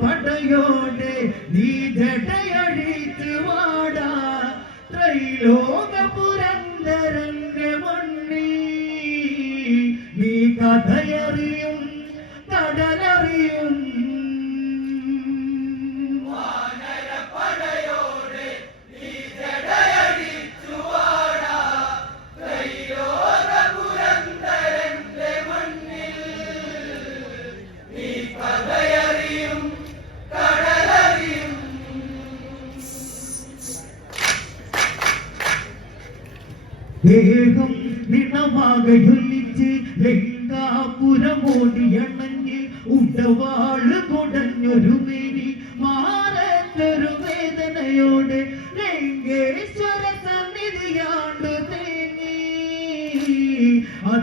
படையோடு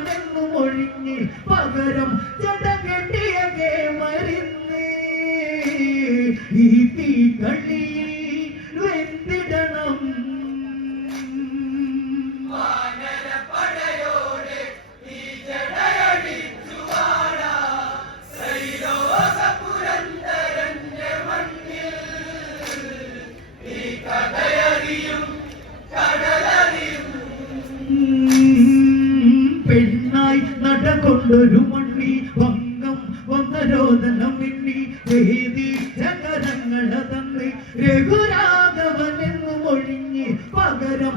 வேண்டும் രഘുരാഘവനെന്നു മൊഴിഞ്ഞ് പകരം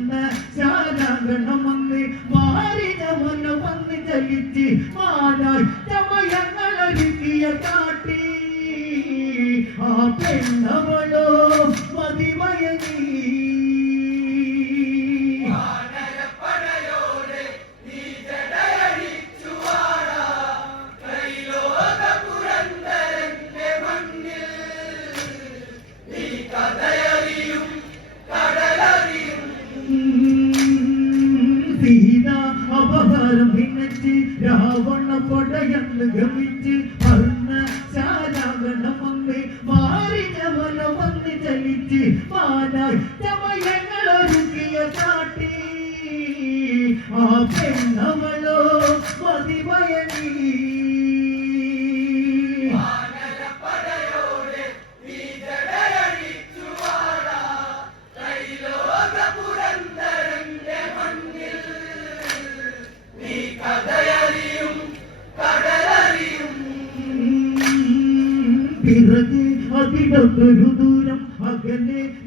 അകലെ അതിലൊന്നൊരു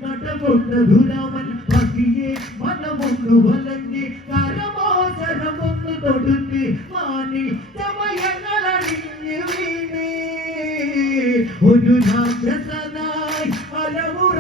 നടകൊണ്ട ദുരാമൻ പകിയെ മനമൊന്നു വലഞ്ഞ് കരമോചരമൊന്നു തൊടുത്ത് മാനി ചമയങ്ങളടിഞ്ഞു വീണേ. ഒരു രാക്ഷസനായി അലമുറ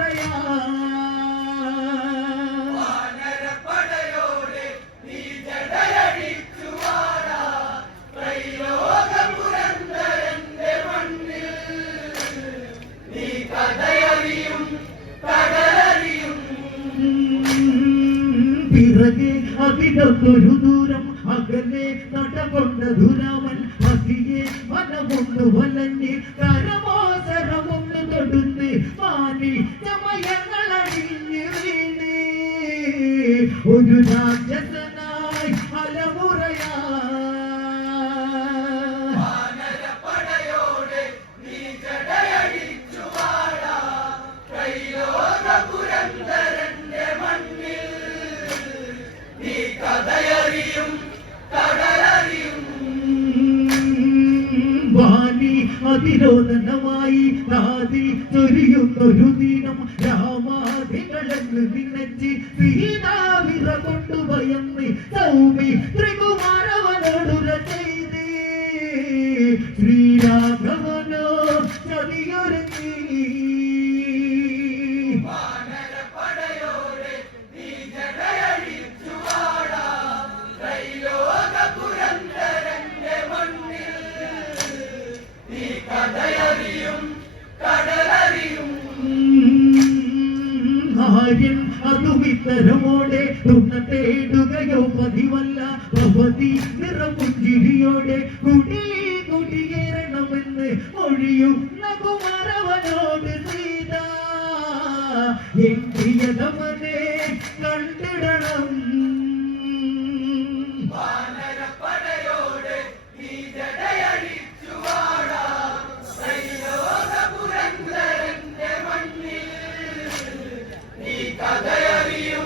അതിലൊരു ദൂരം അകലെ നടകൊണ്ട ദുരാമൻ പതിയെ മനമൊന്ന് വലഞ്ഞ് കരമോസരമൊന്ന് തൊടുന്ന് മാനി ചമയങ്ങളടിഞ്ഞ് വീണ്. ഒരു രാക്ഷസനായി വാണി നാദി ചൊരിയുന്നൊരു ദിനം രാമാദികളെന്ന് ത്രൈലോകപുരന്തരന്റെ മണ്ണിൽ നീ പ്രിയതമനെ കണ്ടിടണം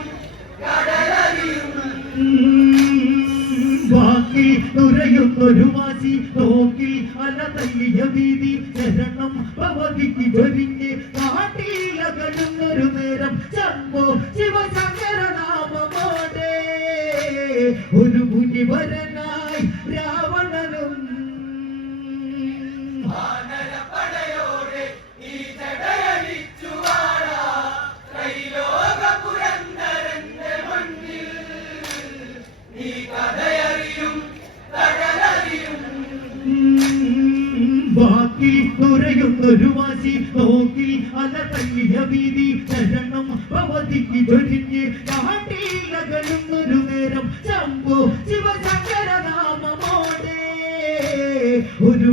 ബാക്കി നുരയുന്നൊരു വാശി നോക്കിൽ ഭവതിക്ക് ചൊരിഞ്ഞ് കാട്ടിലകലുന്നൊരു കാട്ടിലകലുന്നൊരു നേരം ശംഭു ശിവശങ്കര നാമമോടെ ഒരു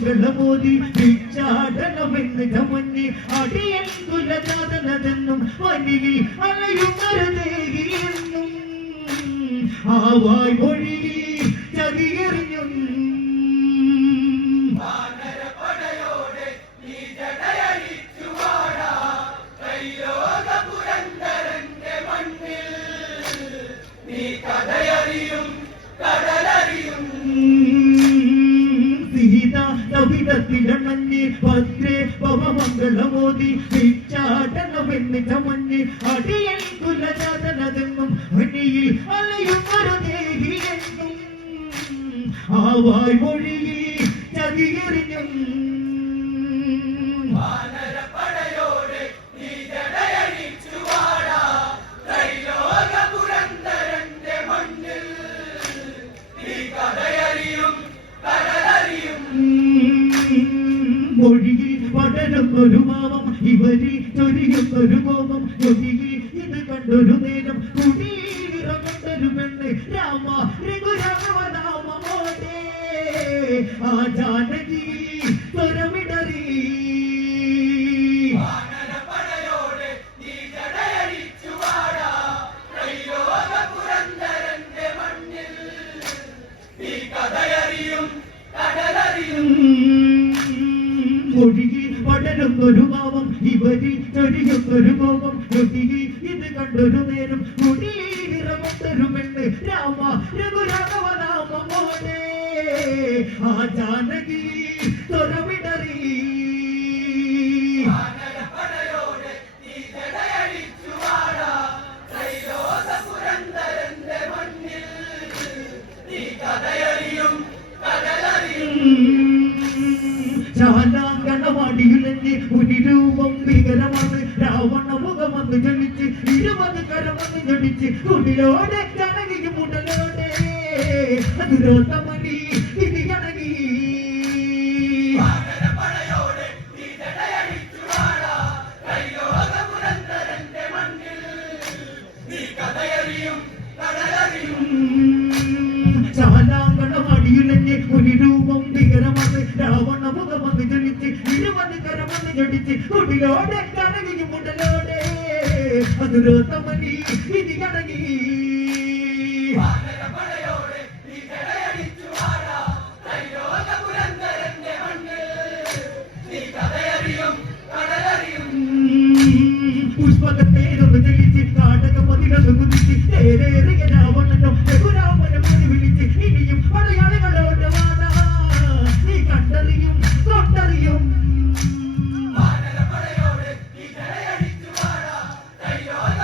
ഭവമംഗളമോദി ഭിക്ഷാടനമെന്ന് ചമഞ്ഞ് അടിയൻ കുലജാതനതെന്നും വനിയിൽ അലയുന്നൊരു ദേഹിയെന്നും ആ ഭവമംഗളമോദി ഭിക്ഷാടനമെന്ന് ചമഞ്ഞ് അടിയൻ കുലജാതനതെന്നും വനിയിൽ അലയുന്നൊരു ദേഹിയെന്നും ആ വായ് മൊഴിയിൽ ചതിയെറിഞ്ഞും. ചൊരിയുന്നൊരു കോപം ഇത് കണ്ടൊരു നേരം കുടിയിറങ്ങൊണ്ടൊരു പെണ്ണ് രാമ രഘുരാമനാമോടെ ആ ജാനകി കോപം ഞൊടിയിൽ ഇത് കണ്ടൊരു നേരം മുടിയിറമൊട്ടൊരു പെണ്ണ്. രാമ രഘുരാഘവ രാമ മോനെ. ആ ജാനകി തൊരവിടറി വാനരപ്പടയോടെ നീ ജടയടിച്ചു വാടാ ജനിച്ച് കുടിലോടെ ജനകിക്ക് മുടലോടെ. അതിരോത്തമണി ഇത് കടലറിയും. ചാലാങ്കണവാടിയിലെന്നെ ഒരു രൂപം ഭീകരമാണ് രാവണ മുഖമന്ന് ജനിച്ച് ഇരുപത് കരമന്ന് ജടിച്ച് കുടിലോടെ ജനകിക്ക് മുടലോടെ. അതിരോത്തമണി പുഷ്പകത്തേരൊന്ന് തെളിച്ച് കാടകമതിലൊന്ന് കുതിച്ച് തേരേറിയ രാവണനോ രഘുരാമനെ മതി വിളിച്ച് ഇനിയും മലയാളികളോട് നീ കണ്ടറിയും തൊട്ടറിയും. വാനരപ്പടയോടെ നീ ജടയടിച്ചു വാടാ ത്രൈലോക